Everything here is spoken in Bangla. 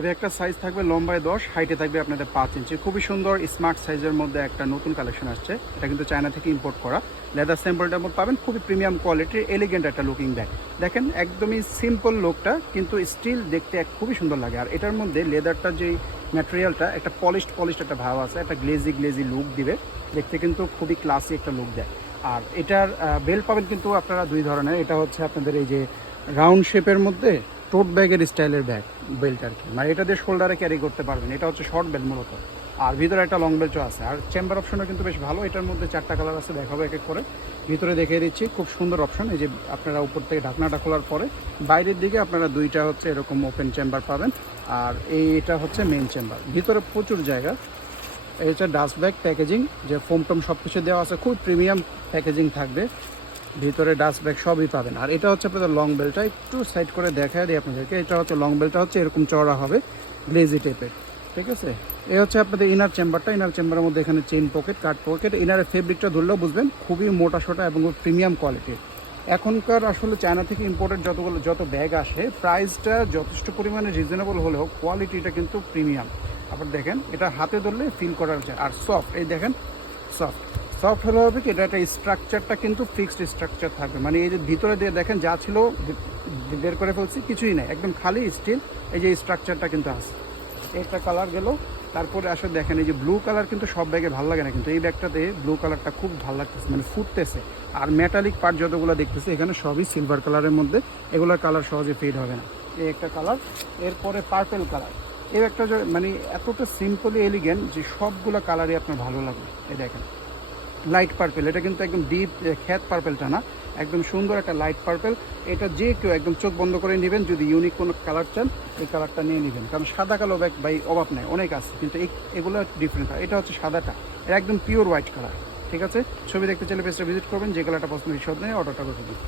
এর একটা সাইজ থাকবে লম্বায় 10, হাইটে থাকবে আপনাদের 5 ইঞ্চি। খুবই সুন্দর স্মার্ট সাইজের মধ্যে একটা নতুন কালেকশন আসছে। এটা কিন্তু চায়না থেকে ইম্পোর্ট করা। লেদার স্যাম্পলটা পাবেন, খুবই প্রিমিয়াম কোয়ালিটির এলিগেন্ট একটা লুকিং ব্যাগ। দেখেন একদমই সিম্পল লুকটা, কিন্তু স্টিল দেখতে খুবই সুন্দর লাগে। আর এটার মধ্যে লেদারটা যেই ম্যাটেরিয়ালটা একটা পলিশড একটা ভাব আছে, একটা গ্লেজি লুক দিবে। দেখতে কিন্তু খুবই ক্লাসি একটা লুক দেয়। আর এটার বেল্ট পাবেন কিন্তু আপনারা দুই ধরনের। এটা হচ্ছে আপনাদের এই যে রাউন্ড শেপের মধ্যে টোট ব্যাগের স্টাইলের ব্যাগ বেল্ট আর কি, মানে এটা দিয়ে শোল্ডারে ক্যারি করতে পারবেন। এটা হচ্ছে শর্ট বেল্ট মূলত। আর ভিতরে একটা লং বেল্টও আছে। আর চেম্বার অপশনও কিন্তু বেশ ভালো। এটার মধ্যে 4টা কালার আছে, দেখাবো এক এক করে। ভিতরে দেখিয়ে দিচ্ছি, খুব সুন্দর অপশন। এই যে আপনারা উপর থেকে ঢাকনাটা খোলার পরে বাইরের দিকে আপনারা দুইটা হচ্ছে এরকম ওপেন চেম্বার পাবেন। আর এইটা হচ্ছে মেইন চেম্বার। ভিতরে প্রচুর জায়গা। এই হচ্ছে ডাস্ট ব্যাগ প্যাকেজিং, যে ফোম টোম সব কিছু দেওয়া আছে, খুব প্রিমিয়াম প্যাকেজিং থাকবে। ভিতরে ডাস্ট ব্যাগ সবই পাবেন। আর এটা হচ্ছে আপনাদের লং বেলটা, একটু সাইড করে দেখায় দিই আপনাদেরকে। এটা হচ্ছে লং বেলটা, হচ্ছে এরকম চওড়া হবে, গ্লেজি টাইপের। ঠিক আছে, এই হচ্ছে আপনাদের ইনার চেম্বারটা। ইনার চেম্বারের মধ্যে এখানে চেইন পকেট, কাট পকেট। ইনারের ফেব্রিকটা ধরলেও বুঝবেন খুবই মোটা সোটা এবং প্রিমিয়াম কোয়ালিটির। এখনকার আসলে চায়না থেকে ইম্পোর্টেড যত ব্যাগ আসে, প্রাইসটা যথেষ্ট পরিমাণে রিজনেবল হলেও কোয়ালিটিটা কিন্তু প্রিমিয়াম। আবার দেখেন এটা হাতে ধরলে ফিল করা যায়। আর সফট, এই দেখেন সফট হলে হবে কি, এটা একটা স্ট্রাকচারটা কিন্তু ফিক্সড স্ট্রাকচার থাকবে। মানে এই যে ভিতরে দিয়ে দেখেন যা ছিল বের করে ফেলছি, কিছুই নাই, একদম খালি স্টিল। এই যে স্ট্রাকচারটা কিন্তু আছে। একটা কালার গেল। তারপরে আসলে দেখেন এই যে ব্লু কালার কিন্তু সব ব্যাগে ভালো লাগে না, কিন্তু এই ব্যাগটাতে ব্লু কালারটা খুব ভালো লাগতেছে, মানে ফুটতেছে। আর মেটালিক পার্ট যতগুলো দেখতেছে এখানে সবই সিলভার কালারের মধ্যে। এগুলোর কালার সহজে ফেড হবে না। এই একটা কালার। এরপরে পার্পেল কালার। এই একটা মানে এতটা সিম্পলি এলিগেন্ট যে সবগুলো কালারই আপনার ভালো লাগবে। এই দেখেন লাইট পার্পেল, এটা কিন্তু একদম ডিপ খ্যাত পার্পেলটা না, একদম সুন্দর একটা লাইট পার্পেল। এটা যে কেউ একদম চোখ বন্ধ করে নেবেন। যদি ইউনিক কোনো কালার চান এই কালারটা নিয়ে নেবেন, কারণ সাদা কালো ব্যাগ ভাই অভাব নেই, অনেক আছে, কিন্তু এগুলো ডিফারেন্ট কালার। এটা হচ্ছে সাদাটা, এটা একদম পিওর হোয়াইট কালার। ঠিক আছে, ছবি দেখতে চাইলে পেজটা ভিজিট করবেন, যে কালারটা পছন্দ সেই অর্ডারটা করে দিন।